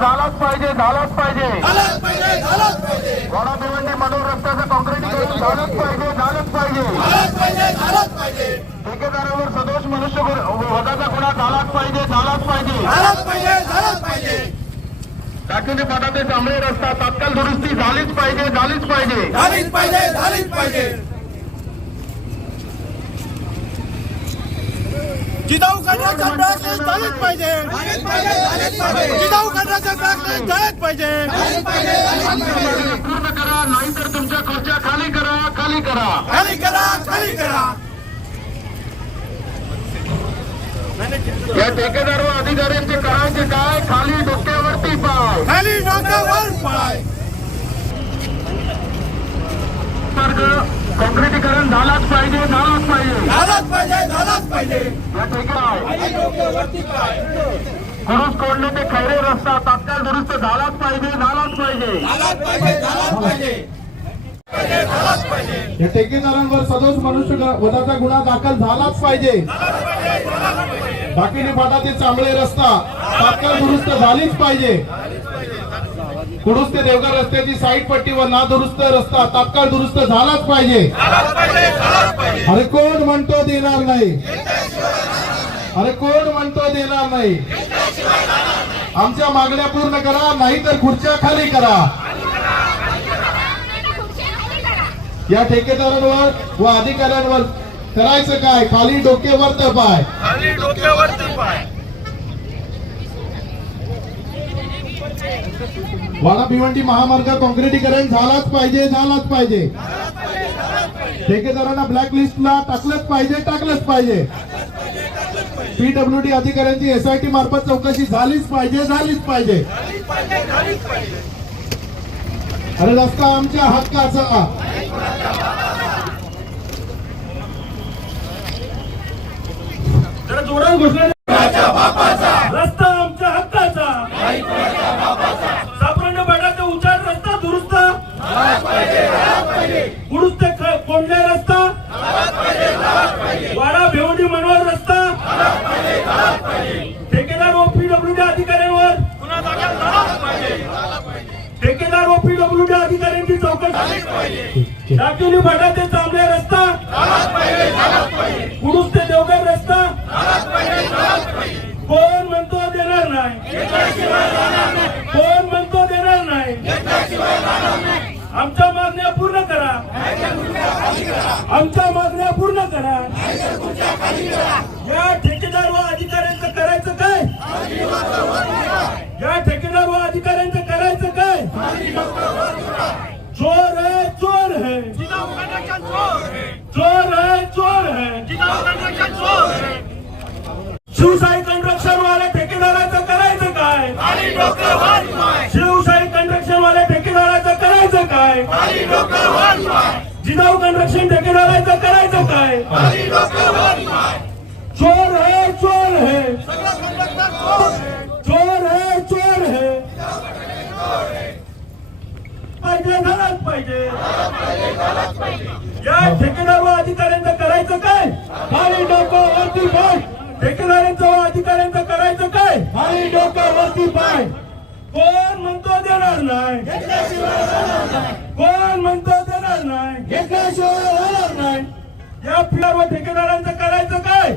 झालाच पाहिजे झालाच पाहिजे. वाडा भिवंडी मनोर रस्त्याचं काँक्रिटीकरण झालंच पाहिजे. झालंच पाहिजे. ठेकेदारावर सदोष मनुष्य वधाचा गुन्हा झालाच पाहिजे झालाच पाहिजे. पाटा ते जांभळे रस्ता तात्काळ दुरुस्ती झालीच पाहिजे झालीच पाहिजे. झालीच पाहिजे झालीच पाहिजे. जिजाऊ खंडाचा प्रश्न झालीच पाहिजे. झालीच पाहिजे झालीच पाहिजे जिजाऊ खंडाचा प्रश्न झालीच पाहिजे. झालीच पाहिजे झालीच पाहिजे पूर्ण करा नाहीतर तुमच्या खुर्च्या खाली करा खाली करा. खाली करा खाली करा. या ठेकेदार व अधिकाऱ्यांचे करायचे काय? खाली डोक्यावरती पाय. खाली डोक्यावर पाय. मार्ग काँक्रिटीकरण झालाच पाहिजे झालाच पाहिजे झालाच पाहिजे झालाच पाहिजे या कुरुस कोडणे ते खैरे रस्ता तात्काळ दुरुस्त झालाच पाहिजे झालाच पाहिजे. झालाच पाहिजे झालाच पाहिजे. झालाच पाहिजे या ठेकेदारांवर सदोष मनुष्य वधाचा गुन्हा दाखल झालाच पाहिजे. बाकीने फाटा ते चांबळे रस्ता तात्काळ दुरुस्त झालीच पाहिजे. कुडूस ते देवघर रस्त्याची साईड पट्टी व ना दुरुस्त रस्ता तात्काळ दुरुस्त झालाच पाहिजे. अरे कोण म्हणतो देणार नाही? अरे कोण म्हणतो देणार नाही? आमच्या मागण्या पूर्ण करा नाहीतर खुर्च्या खाली करा. या ठेकेदारांवर व अधिकाऱ्यांवर करायचं काय? खाली डोकेवर तर पाय. खाली पाय. वाडा भिवंडी महामार्ग काँक्रिटीकरण झालाच पाहिजे झालाच पाहिजे. ठेकेदारांना ब्लॅक लिस्टला टाकलंच पाहिजे टाकलंच पाहिजे. पीडब्ल्यूडी अधिकाऱ्यांची एसआयटी मार्फत चौकशी झालीच पाहिजे झालीच पाहिजे. अरे रस्ता आमच्या हक्काचा. जरा जोरात घोषणा चौकशी टाकिवली फाटा ते चांबले रस्ता. कुडूस ते देवघर रस्ता. कोण म्हणतो देणार नाही. कोण म्हणतो देणार नाही. आमच्या मागण्या पूर्ण करा. आमच्या मागण्या पूर्ण करा. या ठेकेदार व अधिकाऱ्यांचं करायचं काय? या ठेकेदार व अधिकाऱ्यांचं करायचं काय चोर है चोर है चोर है चोर है शिवशाही कंस्ट्रक्शन वाल्या ठेकेदाराचं करायचं काय? शिवशाही कंस्ट्रक्शन वाल्या ठेकेदाराचं करायचं काय? जिजाऊ कंस्ट्रक्शन ठेकेदाराचं करायचं काय? चोर है चोर है. चोर है. चोर है पाहिजे झालाच पाहिजे. या ठेकेदार व अधिकाऱ्यांचं करायचं काय खाली डोकं वरती पाय. ठेकेदारांचं अधिकाऱ्यांचं करायचं काय? खाली डोकं वरती पाय. कोण म्हणतो देणार नाही? कोण म्हणतो देणार नाही? घेतल्याशिवाय होणार नाही. या पिढ्यावर ठेकेदारांचं करायचं काय?